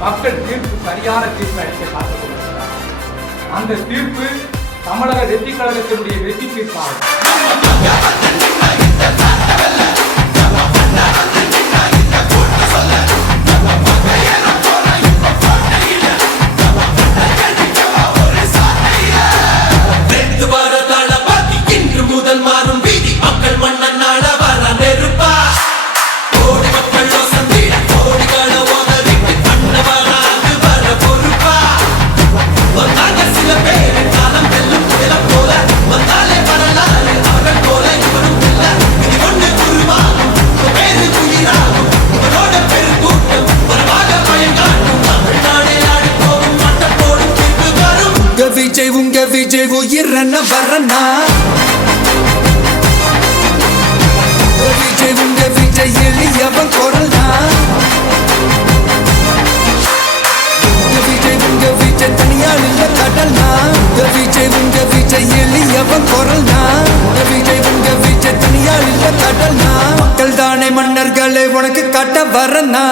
மக்கள் தீர்ப்பு சரியான தீர்ப்பு அளிக்க காத்துக் கொண்டிருக்கிறார். அந்த தீர்ப்பு தமிழக வெற்றி கழகத்தினுடைய வெற்றி தீர்ப்பாகும். உங்க விஜய் உயிரன வரனா விஜய் உங்க விஜய் எளியவன் குரல்னா விஜய் உங்க விஜய் தனியால் இல்ல கடல்னா விஜய் உங்க விஜய் எளியவன் குரல்னா விஜய் உங்க விஜய் தனியால் இல்ல கடல்னா மக்கள் தானே மன்னர்களை உனக்கு காட்ட வரனா